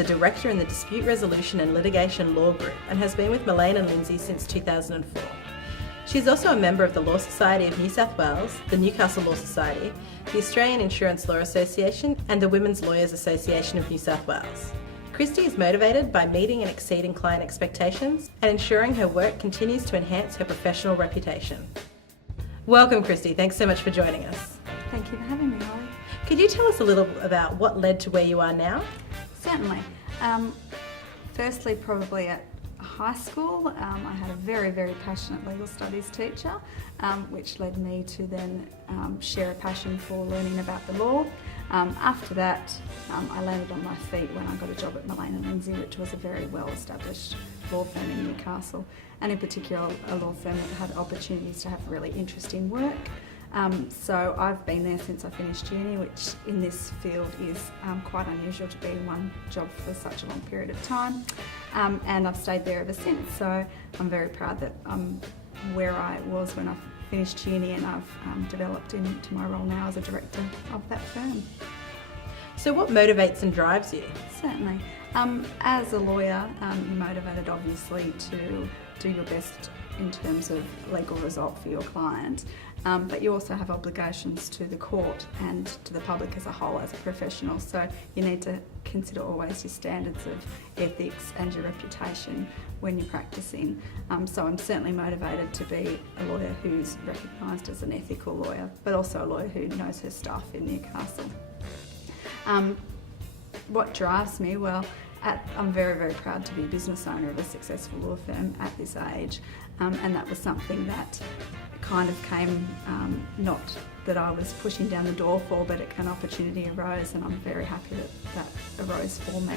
a director in the Dispute Resolution and Litigation Law Group and has been with Mullane and Lindsay since 2004. She is also a member of the Law Society of New South Wales, the Newcastle Law Society, the Australian Insurance Law Association and the Women's Lawyers Association of New South Wales. Kristy is motivated by meeting and exceeding client expectations and ensuring her work continues to enhance her professional reputation. Welcome, Kristy. Thanks so much for joining us. Thank you for having me, Holly. Could you tell us a little about what led to where you are now? Certainly. Firstly, probably at high school, I had a very, very passionate legal studies teacher, which led me to then share a passion for learning about the law. After that, I landed on my feet when I got a job at Mullane and Lindsay, which was a very well-established law firm in Newcastle, and in particular a law firm that had opportunities to have really interesting work. So I've been there since I finished uni, which in this field is quite unusual to be in one job for such a long period of time, and I've stayed there ever since. So I'm very proud that I'm where I was when I finished uni, and I've developed into my role now as a director of that firm. So what motivates and drives you? Certainly. As a lawyer, you're motivated obviously to do your best in terms of legal result for your client, but you also have obligations to the court and to the public as a whole as a professional, so you need to consider always your standards of ethics and your reputation when you're practicing. So I'm certainly motivated to be a lawyer who's recognised as an ethical lawyer, but also a lawyer who knows her stuff in Newcastle. What drives me? Well, I'm very, very proud to be a business owner of a successful law firm at this age, and that was something that kind of came, not that I was pushing down the door for, but an opportunity arose, and I'm very happy that arose for me.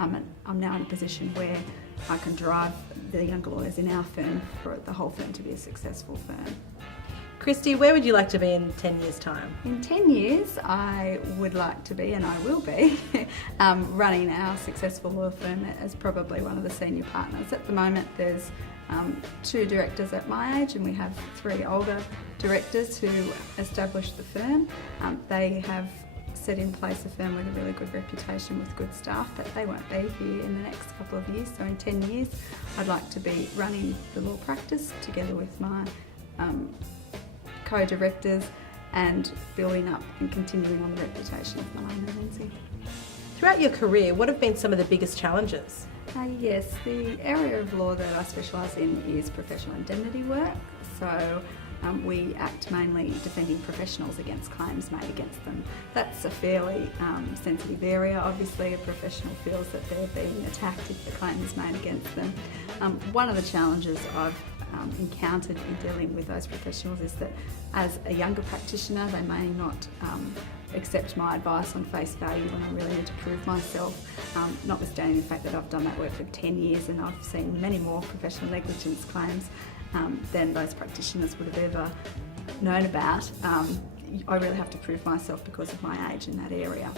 I'm now in a position where I can drive the younger lawyers in our firm for the whole firm to be a successful firm. Kristy, where would you like to be in 10 years' time? In 10 years, I would like to be, and I will be, running our successful law firm as probably one of the senior partners. At the moment, there's 2 directors at my age, and we have 3 older directors who established the firm. They have set in place a firm with a really good reputation with good staff, but they won't be here in the next couple of years. So in 10 years, I'd like to be running the law practice together with my co-directors and building up and continuing on the reputation of Mullane and Lindsay. Throughout your career, what have been some of the biggest challenges? Yes, the area of law that I specialise in is professional indemnity work. So we act mainly defending professionals against claims made against them. That's a fairly sensitive area. Obviously, a professional feels that they're being attacked if the claim is made against them. One of the challenges I've encountered in dealing with those professionals is that as a younger practitioner, they may not accept my advice on face value when I really need to prove myself, notwithstanding the fact that I've done that work for 10 years and I've seen many more professional negligence claims than those practitioners would have ever known about. I really have to prove myself because of my age in that area.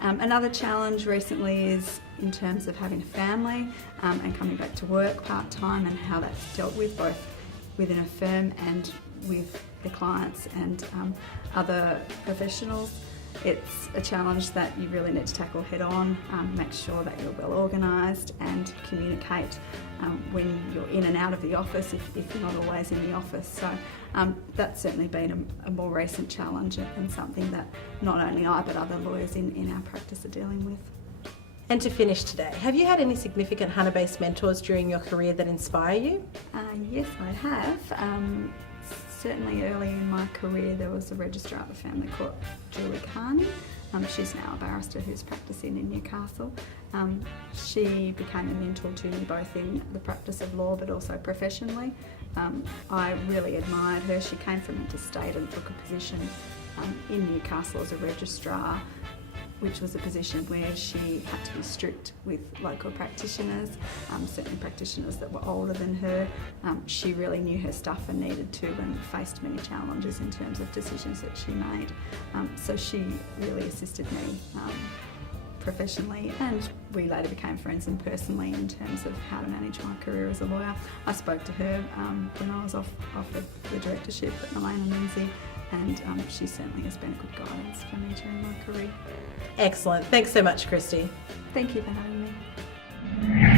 Another challenge recently is in terms of having a family and coming back to work part-time, and how that's dealt with both within a firm and with the clients and other professionals. It's a challenge that you really need to tackle head on, make sure that you're well organised and communicate when you're in and out of the office if you're not always in the office. So that's certainly been a more recent challenge and something that not only I but other lawyers in our practice are dealing with. And to finish today, have you had any significant Hunter-based mentors during your career that inspire you? Yes, I have. Certainly early in my career there was a registrar at the family court, Julie Carney. She's now a barrister who's practising in Newcastle. She became a mentor to me both in the practice of law but also professionally. I really admired her. She came from interstate and took a position in Newcastle as a registrar, which was a position where she had to be strict with local practitioners, certainly practitioners that were older than her. She really knew her stuff and needed to, and faced many challenges in terms of decisions that she made. So she really assisted me professionally, and we later became friends and personally in terms of how to manage my career as a lawyer. I spoke to her when I was offered the directorship at Mullane and Lindsay, and she certainly has been a good guidance for me during my career. Excellent. Thanks so much, Kristy. Thank you for having me.